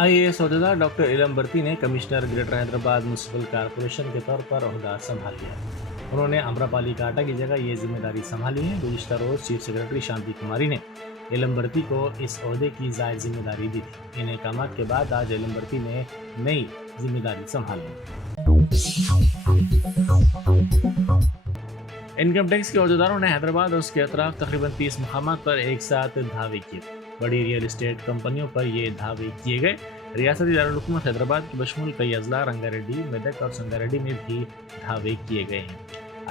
IAS عہدیدار doctor علم برتی نے commissioner greater Hyderabad municipal corporation کے طور پر عہدہ سنبھال لیا۔ انہوں نے امرپالی کاٹا کی جگہ یہ ذمہ داری سنبھالی ہے۔ گزشتہ روز چیف سیکرٹری شانتی کماری نے علم برتی کو اس عہدے کی زائد ذمہ داری دی تھی۔ ان احکامات کے بعد آج علم برتی نے نئی ذمہ داری سنبھال لی۔ انکم ٹیکس کے عہدیداروں نے حیدرآباد اور اس کے اطراف تقریباً 30 مقامات پر ایک ساتھ دھاوے کیے۔ بڑی ریئل اسٹیٹ کمپنیوں پر یہ دھاوے کیے گئے۔ ریاستی دارالحکومت حیدرآباد کی بشمول کئی اضلاع رنگا ریڈی، میدک اور سنگا ریڈی میں بھی دھاوے کیے گئے ہیں۔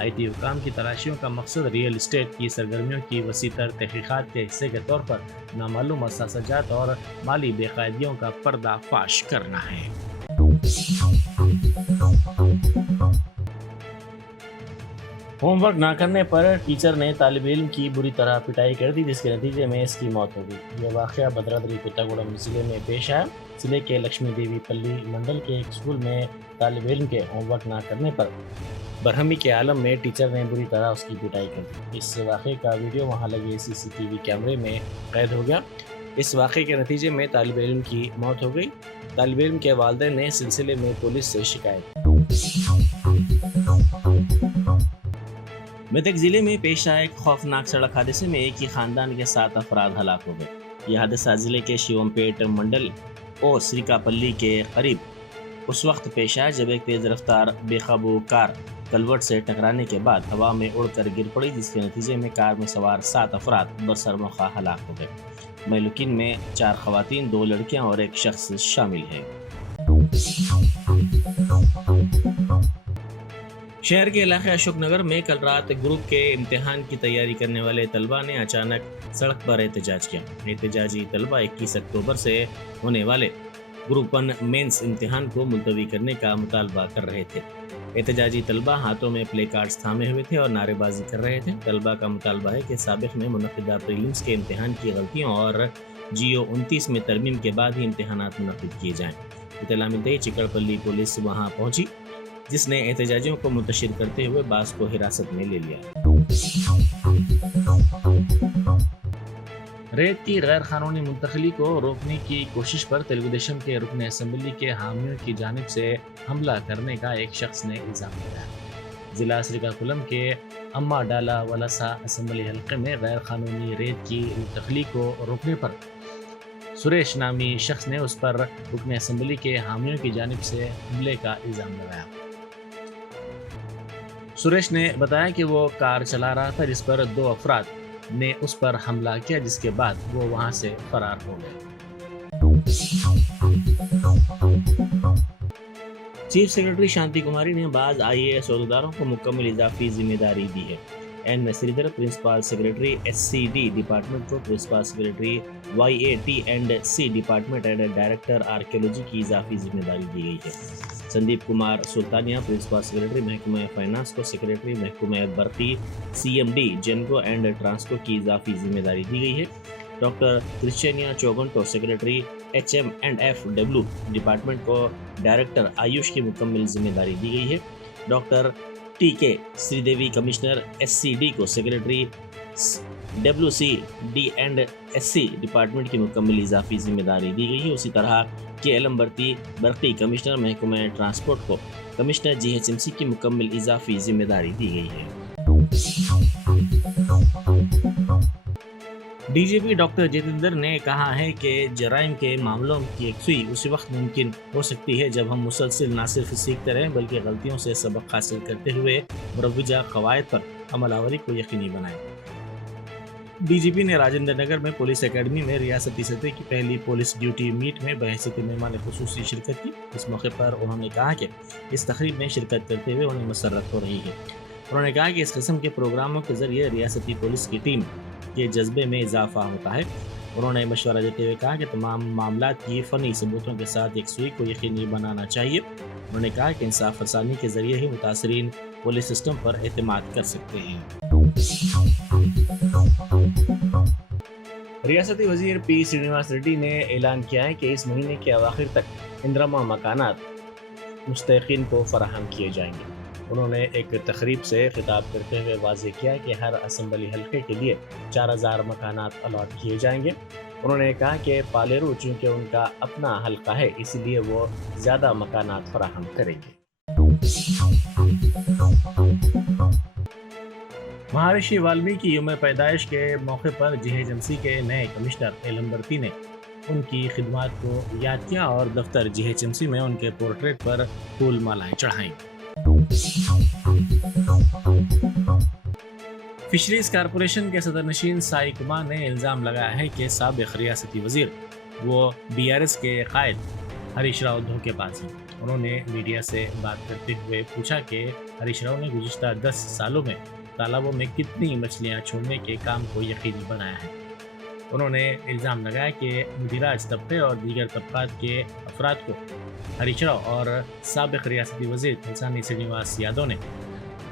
IT حکام کی تلاشیوں کا مقصد ریئل اسٹیٹ کی سرگرمیوں کی وسیع تر تحقیقات کے حصے کے طور پر نامعلوم اثاثہ جات اور مالی بے قاعدگیوں کا پردہ فاش کرنا ہے۔ ہوم ورک نہ کرنے پر ٹیچر نے طالب علم کی بری طرح پٹائی کر دی، جس کے نتیجے میں اس کی موت ہو گئی۔ یہ واقعہ بھدرادری کوتاگوڑم ضلع میں پیش آیا۔ ضلع کے لکشمی دیوی پلی منڈل کے ایک اسکول میں طالب علم کے ہوم ورک نہ کرنے پر برہمی کے عالم میں ٹیچر نے بری طرح اس کی پٹائی کر دی۔ اس واقعے کا ویڈیو وہاں لگے CCTV کیمرے میں قید ہو گیا۔ اس واقعے کے نتیجے میں طالب علم کی موت ہو گئی۔ طالب علم کے والدین نے سلسلے میں پولیس سے شکایت کی۔ میدک ضلع میں پیش آئے ایک خوفناک سڑک حادثے میں ایک ہی خاندان کے 7 افراد ہلاک ہو گئے۔ یہ حادثہ ضلع کے شیوم پیٹ منڈل اور سریکا پلی کے قریب اس وقت پیش آیا جب ایک تیز رفتار بے قابو کار کلوٹ سے ٹکرانے کے بعد ہوا میں اڑ کر گر پڑی، جس کے نتیجے میں کار میں سوار 7 افراد برسر موقع ہلاک ہو گئے۔ مہلوکین میں 4 خواتین، 2 لڑکیاں اور ایک شخص شامل ہے۔ شہر کے علاقے اشوک نگر میں کل رات گروپ کے امتحان کی تیاری کرنے والے طلبہ نے اچانک سڑک پر احتجاج کیا۔ احتجاجی طلبہ 21 اکتوبر سے ہونے والے گروپ 1 مینس امتحان کو ملتوی کرنے کا مطالبہ کر رہے تھے۔ احتجاجی طلبہ ہاتھوں میں پلے کارڈز تھامے ہوئے تھے اور نعرے بازی کر رہے تھے۔ طلبہ کا مطالبہ ہے کہ سابق میں منعقدہ پریلیمز کے امتحان کی غلطیوں اور GO 29 میں ترمیم کے بعد ہی امتحانات منعقد کیے جائیں۔ اطلاع ملتے ہی چکڑ پلی پولیس وہاں پہنچی، جس نے احتجاجیوں کو منتشر کرتے ہوئے بعض کو حراست میں لے لیا۔ ریت کی غیر قانونی منتقلی کو روکنے کی کوشش پر تلگو دیشم کے رکن اسمبلی کے حامیوں کی جانب سے حملہ کرنے کا ایک شخص نے الزام لگایا۔ ضلع سریکاکولم کے اما ڈالا ولاسا اسمبلی حلقے میں غیر قانونی ریت کی منتقلی کو روکنے پر سریش نامی شخص نے اس پر رکن اسمبلی کے حامیوں کی جانب سے حملے کا الزام لگایا۔ سریش نے بتایا کہ وہ کار چلا رہا تھا جس پر 2 افراد نے اس پر حملہ کیا، جس کے بعد وہ وہاں سے فرار ہو گئے۔ چیف سیکرٹری شانتی کماری نے بعض IAS عہدیداروں کو مکمل اضافی ذمہ داری دی ہے۔ N Naseer Dar principal secretary SCD department کو principal secretary YAT&C department and director archaeology کی اضافی ذمہ داری دی گئی ہے۔ سندیپ کمار سلطانیہ پرنسپل سیکرٹری محکمہ فائنانس کو سیکرٹری محکمہ برقی CMD جنگو اینڈ ٹرانسکو کی اضافی ذمہ داری دی گئی ہے۔ ڈاکٹر کرسچینیا چوگنٹو سیکرٹری HM&FW ڈپارٹمنٹ کو ڈائریکٹر آیوش کی مکمل ذمہ داری دی گئی ہے۔ Doctor TK Sri Devi commissioner SCD کو سیکرٹری WCD&SC ڈپارٹمنٹ کی مکمل اضافی ذمہ داری دی گئی ہے۔ اسی طرح کے علم برقی کمشنر محکمہ ٹرانسپورٹ کو کمشنر GHMC کی مکمل اضافی ذمہ داری دی گئی ہے۔ DGP ڈاکٹر جتیندر نے کہا ہے کہ جرائم کے معاملوں کی یکسوئی اسی وقت ممکن ہو سکتی ہے جب ہم مسلسل نہ صرف سیکھتے رہیں بلکہ غلطیوں سے سبق حاصل کرتے ہوئے مروجہ قواعد پر عمل آوری کو یقینی بنائیں۔ DGP نے راجندر نگر میں پولیس اکیڈمی میں ریاستی سطح کی پہلی پولیس ڈیوٹی میٹ میں بحیثیت مہمان خصوصی شرکت کی۔ اس موقع پر انہوں نے کہا کہ اس تقریب میں شرکت کرتے ہوئے انہیں مسرت ہو رہی ہے۔ انہوں نے کہا کہ اس قسم کے پروگراموں کے ذریعے ریاستی پولیس کی ٹیم کے جذبے میں اضافہ ہوتا ہے۔ انہوں نے مشورہ دیتے ہوئے کہا کہ تمام معاملات کی فنی ثبوتوں کے ساتھ یکسوئی کو یقینی بنانا چاہیے۔ انہوں نے کہا کہ انصاف رسانی کے ذریعے ہی متاثرین پولیس سسٹم پر اعتماد کر سکتے ہیں۔ ریاستی وزیر P سرینواس ریڈی نے اعلان کیا ہے کہ اس مہینے کے اواخر تک اندرما مکانات مستحقین کو فراہم کیے جائیں گے۔ انہوں نے ایک تقریب سے خطاب کرتے ہوئے واضح کیا کہ ہر اسمبلی حلقے کے لیے 4000 مکانات الاٹ کیے جائیں گے۔ انہوں نے کہا کہ پالیرو چونکہ ان کا اپنا حلقہ ہے اس لیے وہ زیادہ مکانات فراہم کریں گے۔ مہارشی والمیکی یوم پیدائش کے موقع پر GHMC کے نئے کمشنر ایلمبرتی نے ان کی خدمات کو یاد کیا اور دفتر GHMC میں ان کے پورٹریٹ پر پھول مالائیں چڑھائیں۔ فشریز کارپوریشن کے صدر نشین سائی کمار نے الزام لگایا ہے کہ سابق ریاستی وزیر وہ BRS کے قائد ہریش راؤ دھوکے باز ہیں۔ انہوں نے میڈیا سے بات کرتے ہوئے پوچھا کہ ہریش راؤ نے گزشتہ 10 سالوں میں تالابوں میں کتنی مچھلیاں چھوڑنے کے کام کو یقینی بنایا ہے۔ انہوں نے الزام لگایا کہ مدیراج طبقے اور دیگر طبقات کے افراد کو ہریش راؤ اور سابق ریاستی وزیر تلسانی سرینیواس یادو نے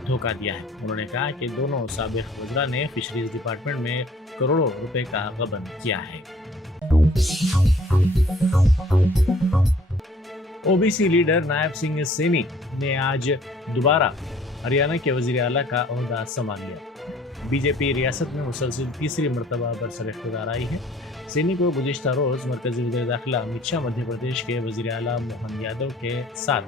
دھوکہ دیا ہے۔ انہوں نے کہا کہ دونوں سابق وزراء نے فشریز ڈپارٹمنٹ میں کروڑوں روپے کا غبن کیا ہے۔ OBC لیڈر نائب سنگھ سینی نے آج دوبارہ ہریانہ کے وزیر اعلیٰ کا عہدہ سنبھال لیا۔ BJP ریاست میں مسلسل تیسری مرتبہ برسر اقتدار آئی ہے۔ سینی کو گزشتہ روز مرکزی وزیر داخلہ امت شاہ، مدھیہ پردیش کے وزیر اعلیٰ موہن یادو کے ساتھ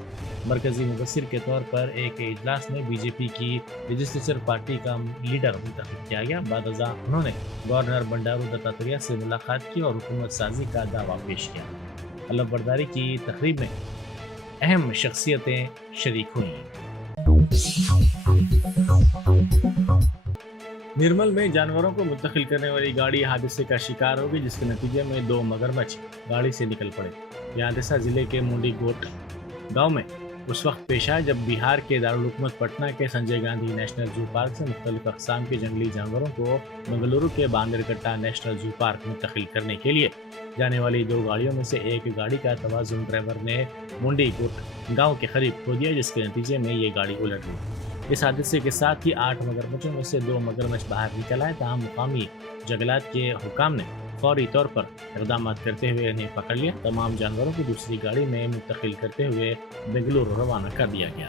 مرکزی مبصر کے طور پر ایک اجلاس میں BJP کی لیجسلیچر پارٹی کا لیڈر منتخب کیا گیا۔ بعد ازاں انہوں نے گورنر بنڈارو دتاتریہ سے ملاقات کی اور حکومت سازی کا دعویٰ پیش کیا۔ علم برداری کی تقریب میں اہم شخصیتیں شریک ہوئیں۔ نرمل میں جانوروں کو منتقل کرنے والی گاڑی حادثے کا شکار ہو گئی، جس کے نتیجے میں 2 مگرمچھ گاڑی سے نکل پڑے۔ یہ حادثہ ضلع کے منڈی گوٹ گاؤں میں اس وقت پیش آیا جب بہار کے دارالحکومت پٹنہ کے Sanjay Gandhi national zoo park سے مختلف اقسام کے جنگلی جانوروں کو بنگلورو کے باندرکٹہ نیشنل زو پارک منتقل کرنے کے لیے جانے والی 2 گاڑیوں میں سے ایک گاڑی کا توازن ڈرائیور نے منڈی گوٹ گاؤں کے قریب کھو دیا، جس کے نتیجے میں یہ گاڑی الٹ گئی۔ اس حادثے کے ساتھ ہی 8 مگرمچھوں میں سے 2 مگرمچھ باہر نکل آئے، تاہم مقامی جنگلات کے حکام نے فوری طور پر اقدامات کرتے ہوئے انہیں پکڑ لیا۔ تمام جانوروں کو دوسری گاڑی میں منتقل کرتے ہوئے بنگلورو روانہ کر دیا گیا۔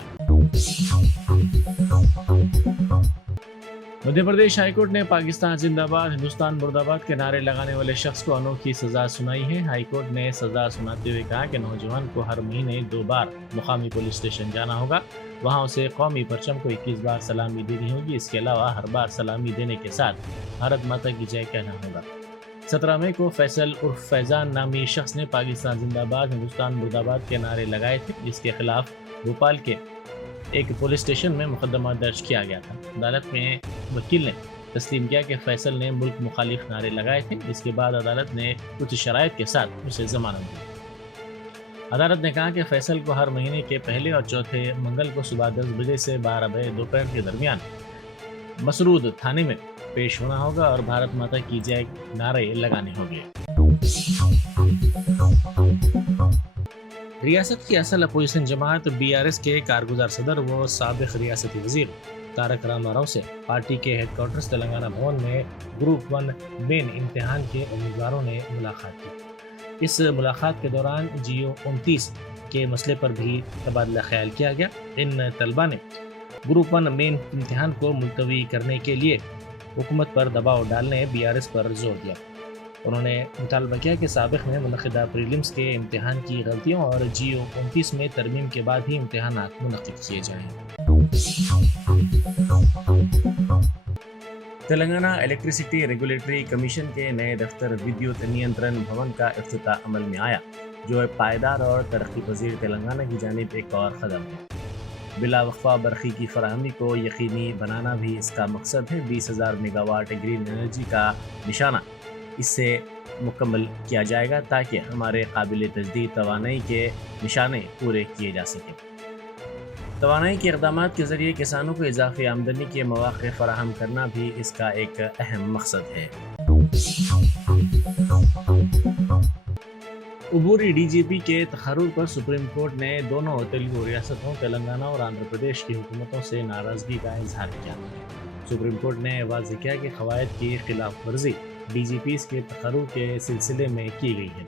مدھیہ پردیش ہائی کورٹ نے پاکستان زندہ باد، ہندوستان مرد آباد کے نعرے لگانے والے شخص کو انوکھی سزا سنائی ہے۔ ہائی کورٹ نے سزا سناتے ہوئے کہا کہ نوجوان کو ہر مہینے 2 بار مقامی پولیس اسٹیشن جانا ہوگا، وہاں اسے قومی پرچم کو 21 بار سلامی دینی ہوگی۔ اس کے علاوہ ہر بار سلامی دینے کے ساتھ بھارت ماتا کی جے کہنا ہوگا۔ 17 مئی کو فیصل عرف فیضان نامی شخص نے پاکستان زندہ باد، ہندوستان مرد آباد کے نعرے لگائے تھے، جس کے خلاف بھوپال کے ایک پولیس اسٹیشن میں مقدمہ درج کیا گیا تھا۔ عدالت میں وکیل نے تسلیم کیا کہ فیصل نے ملک مخالف نعرے لگائے تھے۔ اس کے بعد عدالت نے کچھ شرائط کے ساتھ اسے ضمانت دی۔ عدالت نے کہا کہ فیصل کو ہر مہینے کے پہلے اور چوتھے منگل کو صبح 10 بجے سے 12 بجے دوپہر کے درمیان مسرود تھانے میں پیش ہونا ہوگا اور بھارت ماتا کی جے نعرے لگانے ہوں گے۔ ریاست کی اصل اپوزیشن جماعت BRS کے کارگزار صدر و سابق ریاستی وزیر تارک راما راؤ سے پارٹی کے ہیڈ کوارٹرز تلنگانہ بھون میں گروپ 1 مین امتحان کے امیدواروں نے ملاقات کی۔ اس ملاقات کے دوران GO 29 کے مسئلے پر بھی تبادلہ خیال کیا گیا۔ ان طلبہ نے گروپ 1 مین امتحان کو ملتوی کرنے کے لیے حکومت پر دباؤ ڈالنے BRS پر زور دیا۔ انہوں نے مطالبہ کیا کہ سابق میں منعقدہ پریلیمز کے امتحان کی غلطیوں اور GO 29 میں ترمیم کے بعد ہی امتحانات منعقد کیے جائیں۔ تلنگانہ الیکٹریسٹی ریگولیٹری کمیشن کے نئے دفتر ودیوت نینترن بھون کا افتتاح عمل میں آیا، جو پائیدار اور ترقی پذیر تلنگانہ کی جانب ایک اور قدم ہے۔ بلا وقفہ برقی کی فراہمی کو یقینی بنانا بھی اس کا مقصد ہے۔ 20,000 میگا واٹ گرین انرجی کا نشانہ اس سے مکمل کیا جائے گا تاکہ ہمارے قابل تجدید توانائی کے نشانے پورے کیے جا سکیں۔ توانائی کے اقدامات کے ذریعے کسانوں کو اضافی آمدنی کے مواقع فراہم کرنا بھی اس کا ایک اہم مقصد ہے۔ عبوری DGP کے تقرر پر سپریم کورٹ نے دونوں تیلگو ریاستوں تلنگانہ اور آندھرا پردیش کی حکومتوں سے ناراضگی کا اظہار کیا۔ سپریم کورٹ نے واضح کیا کہ قواعد کی خلاف ورزی DGPs کے تقرر کے سلسلے میں کی گئی ہے۔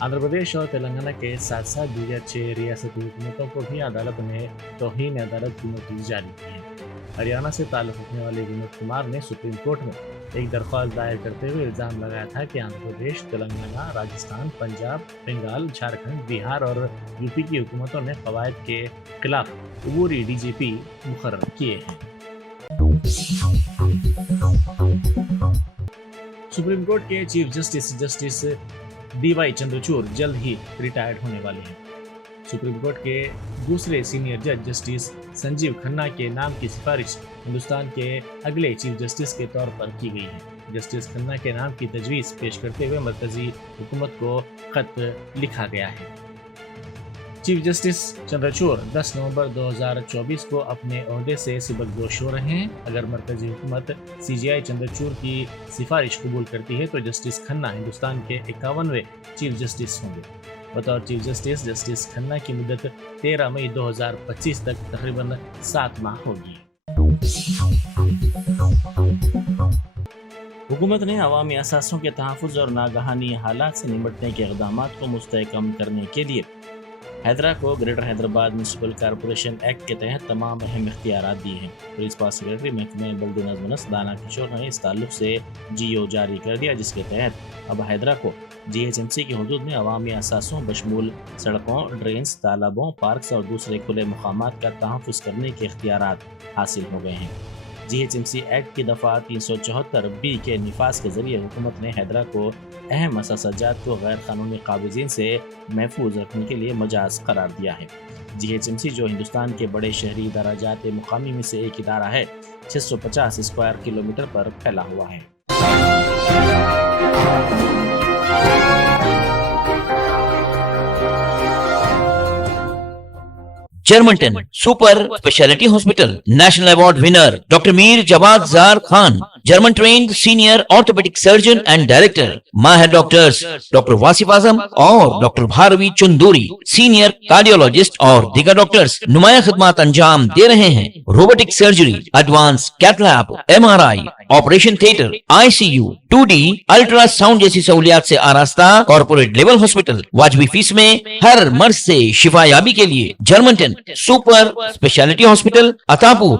آندھرا پردیش اور تلنگانہ کے ساتھ ساتھ دیگر 6 ریاستی حکومتوں کو بھی عدالت نے توہین عدالت کی نوٹس جاری کی ہے۔ ہریانہ سے تعلق رکھنے والے ونود کمار نے سپریم کورٹ میں ایک درخواست دائر کرتے ہوئے الزام لگایا تھا کہ آندھرا پردیش، تلنگانہ، راجستھان، پنجاب، بنگال، جھارکھنڈ، بہار اور یو پی کی حکومتوں نے قواعد کے خلاف عبوری ڈی جی پی مقرر کیے ہیں۔ سپریم کورٹ کے chief justice D Y Chandrachud جلد ہی ریٹائرڈ ہونے والے ہیں۔ سپریم کورٹ کے دوسرے سینئر جج جسٹس سنجیو کھنہ کے نام کی سفارش ہندوستان کے اگلے چیف جسٹس کے طور پر کی گئی ہے۔ جسٹس کھنہ کے نام کی تجویز پیش کرتے ہوئے مرکزی حکومت کو خط لکھا گیا ہے۔ چیف جسٹس چندرچوڑ 10 نومبر 2024 کو اپنے عہدے سے سبکدوش ہو رہے ہیں۔ اگر مرکزی حکومت سی جی آئی چندرچوڑ کی سفارش قبول کرتی ہے تو جسٹس کھنہ ہندوستان کے 51ویں چیف جسٹس ہوں گے۔ بطور چیف جسٹس، جسٹس کھنہ کی مدت 13 مئی 2025 تک تقریباً 7 ماہ ہوگی۔ حکومت نے عوامی اثاثوں کے تحفظ اور ناگہانی حالات سے نمٹنے کے اقدامات کو مستحکم کرنے کے لیے حیدرا کو greater Hyderabad municipal corporation act کے تحت تمام اہم اختیارات دیے ہیں۔ پرنسپل سیکرٹری محکمہ بلدی نظم و نسق دانا کشور نے اس تعلق سے جی او جاری کر دیا، جس کے تحت اب حیدرا کو جی ایچ ایم سی کے حدود میں عوامی اثاثوں بشمول سڑکوں، ڈرینز، تالابوں، پارکس اور دوسرے کھلے مقامات کا تحفظ کرنے کے اختیارات حاصل ہو گئے ہیں۔ G H M C act کی دفعہ 374 کے نفاذ کے ذریعے حکومت نے حیدرا کو اہم اثاثہ جات کو غیر قانونی قابضین سے محفوظ رکھنے کے لیے مجاز قرار دیا ہے۔ جی ایچ ایم سی جو ہندوستان کے بڑے شہری ادارہ جات مقامی میں سے ایک ادارہ ہے، 650 اسکوائر کلومیٹر پر پھیلا ہوا ہے۔ Germanten super specialty hospital national award winner doctor Mir Jawad Zar Khan, German trained senior orthopedic surgeon and director, ماہر ڈاکٹرز ڈاکٹر واصف اعظم اور doctor Bharavi Chanduri, senior cardiologist اور دیگر ڈاکٹرز نمایاں خدمات انجام دے رہے ہیں۔ Robotic surgery, advance cath lab, M R I, operation theatre, I C U, 2D ultrasound جیسی سہولیات سے آراستہ کارپوریٹ لیول ہاسپٹل، واجبی فیس میں ہر مرض سے شفا یابی کے لیے جرمنٹن سپر اسپیشلٹی ہاسپٹل، عطا پور۔